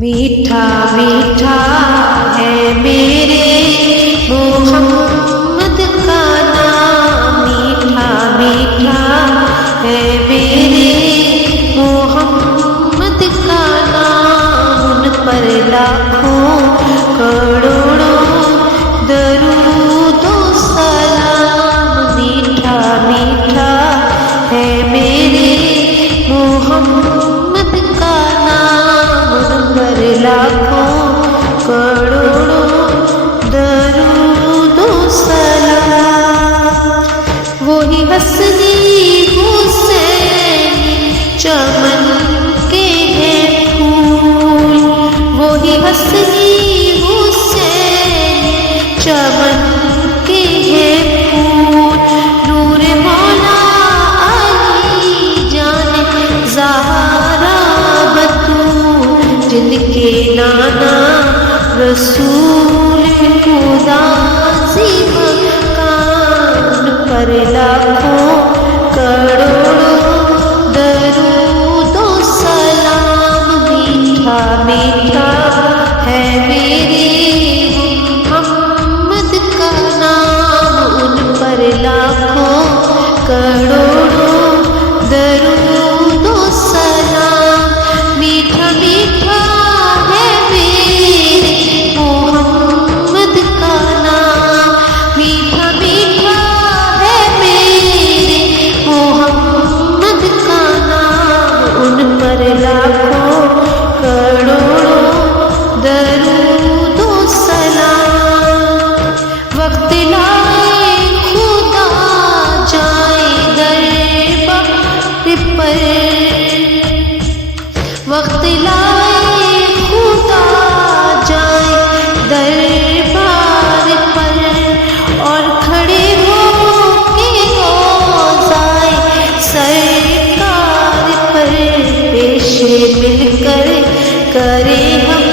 میٹھا میٹھا ہے میرے محمد کا نام، میٹھا میٹھا ہے میرے محمد کا نام، ان پر لاکھوں کروڑوں درود و سلام، میٹھا میٹھا ہے میرے محمد کا نام، ان پر لاکھوں کروڑوں درود و سلام، وہی حسنی حسین چمن کے ہیں پھول، وہی حسنی حسین چمن کے ہیں پھول، نور مولا علی جان زہرا بتول، جن کے نانا رسول خدا عظیم کان، پر لاکھوں کروڑوں درود و سلام، میٹھا میٹھا ہے میرے محمد کا نام، ان پر لاکھوں کروڑوں درود و سلام، میٹھا میٹھا ہے میرے محمد کا نام، میٹھا میٹھا ہے میرے محمد کا نام، ان پر لاکھوں کروڑوں درود و سلام، وقت لائے خدا جائے دربار پر، وقت لائے خدا جائے دربار پر، اور کھڑے ہو کے روضائے سرکار پر، پیش مل کر کرے ہم